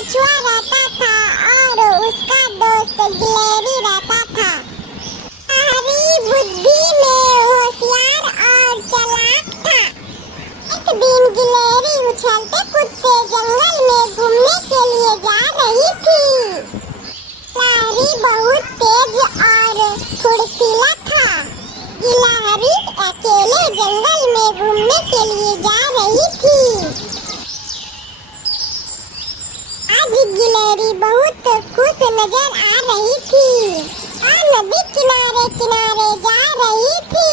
कछुआ रहता था और उसका दोस्त गिलहरी रहता था। लहरी बुद्धि में होशियार और चालाक था। एक दिन गिलहरी उछलते कूदते जंगल में घूमने के लिए जा रही थी। लहरी बहुत तेज और फुर्तीला था। गिलहरी अकेले जंगल में घूमने के लिए जा रही थी। आज गिलहरी बहुत खुश नजर आ रही थी और नदी किनारे किनारे जा रही थी।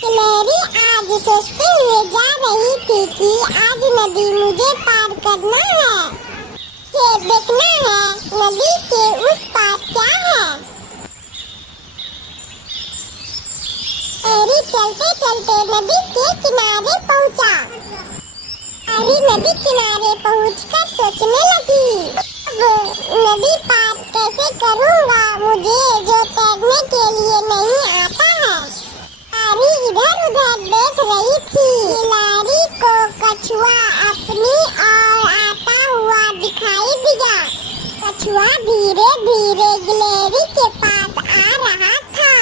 गिलहरी आज सोचते हुए जा रही थी कि आज नदी मुझे पार करना है। ये देखना है नदी के उस पार क्या है। गिलहरी चलते चलते नदी के किनारे पहुंचा। गिलहरी नदी किनारे पहुंचकर सोचने लगी, अब नदी पार कैसे करूंगा, मुझे जो तैरने के लिए नहीं आता है। गिलहरी इधर उधर देख रही थी। गिलहरी को कछुआ अपनी ओर आता हुआ दिखाई दिया। कछुआ धीरे धीरे गिलहरी के पास आ रहा था।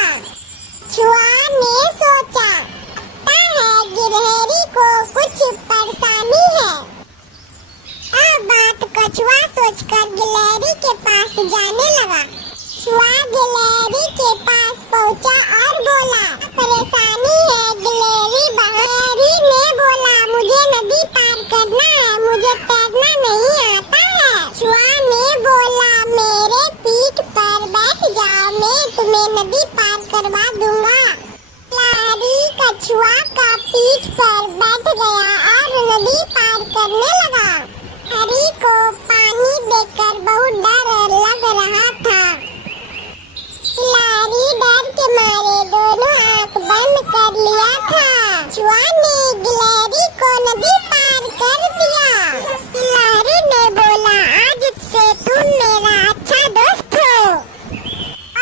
कछुआ ने सोचा, लगता है गिलहरी को कुछ परेशानी है। बात कछुआ सोचकर गिलहरी के पास जाने लगा। कछुआ गिलहरी के पास पहुंचा और बोला, परेशानी है गिलहरी। गिलहरी ने बोला, मुझे नदी पार करना है, मुझे तैरना नहीं आता है। कछुआ ने बोला, मेरे पीठ पर बैठ जाओ, मैं तुम्हें नदी पार करवा दूंगा। गिलहरी कछुआ का पीठ पर बैठ गया और नदी पार करने लगा। गिलहरी को पानी देखकर बहुत डर लग रहा था। गिलहरी डर के मारे दोनों आंख बंद कर लिया था। कछुआ ने गिलहरी को नदी पार कर दिया। गिलहरी ने बोला, आज से तुम मेरा अच्छा दोस्त हो।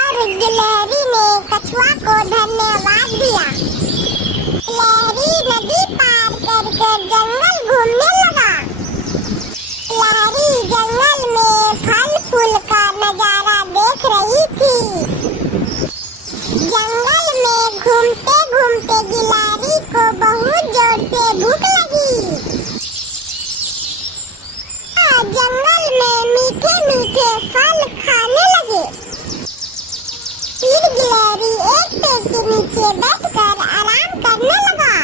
और गिलहरी ने कछुआ को धन्यवाद दिया। गिलहरी नदी पार कर जंगल घूमने लगा। गिलहरी जंगल में फल फूल का नजारा देख रही थी। जंगल में घूमते घूमते गिलहरी को बहुत जोर से भूख लगी। जंगल में मीठे मीठे फल खाने लगे। फिर गिलहरी एक पेड़ के नीचे बैठकर आराम करने लगा।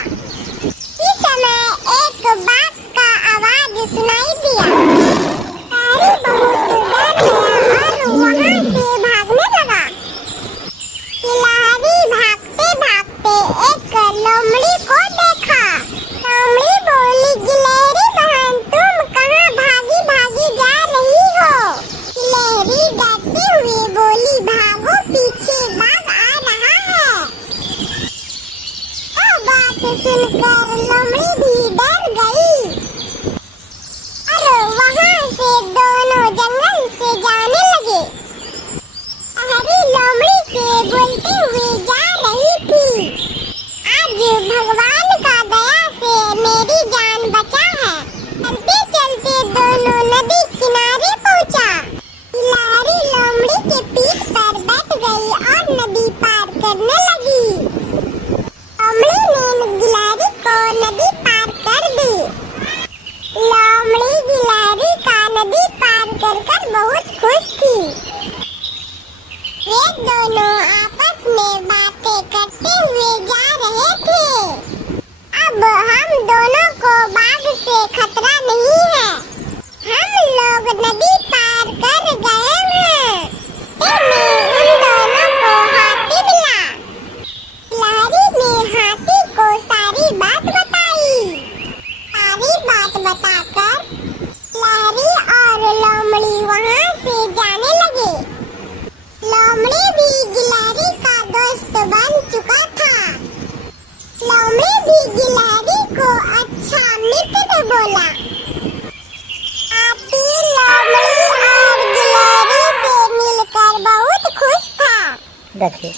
इस समय एक बाघ का आवाज सुनाई दिया। गिलहरी बहुत डर गया और वहाँ से भागने लगा। गिलहरी भागते भागते एक लोमड़ी को देखा। लोमड़ी बोली, गिलहरी बहन, तुम कहाँ भागी भागी जा रही हो। गिलहरी डरते हुए बोली, भागो, पीछे बाघ आ रहा है। बात सुनकर लोमड़ी भी डर गई और वहाँ से दोनों जंगल से जाने लगे। गिलहरी लोमड़ी से बोलते हुए जा रही थी, आज भगवान का दया से मेरी जान बचा है। चलते चलते दोनों नदी किनारे पहुँचा। गिलहरी लोमड़ी के पीठ पर बैठ गई और नदी पार करने लगी। लोमड़ी ने गिलहरी को नदी पार कर दी। लोमड़ी गिलहरी का नदी पार कर बहुत खुश थी। वे दोनों आपस में बातें करते हुए जा रहे थे। अब हम दोनों को बाघ से खतरा नहीं है। हम लोग नदी पार कर गए हैं। उन दोनों को हाथी मिला। गिलहरी ने हाथी को सारी बात बताई। सारी बात बताकर गिलहरी और लोमड़ी वहाँ से जाने लगे। लोमड़ी भी गिलहरी का दोस्त बन चुका था। लोमड़ी भी गिलहरी को अच्छा मित्र बोला। हाथी लोमड़ी और गिलहरी से मिलकर बहुत खुश था। देखिए।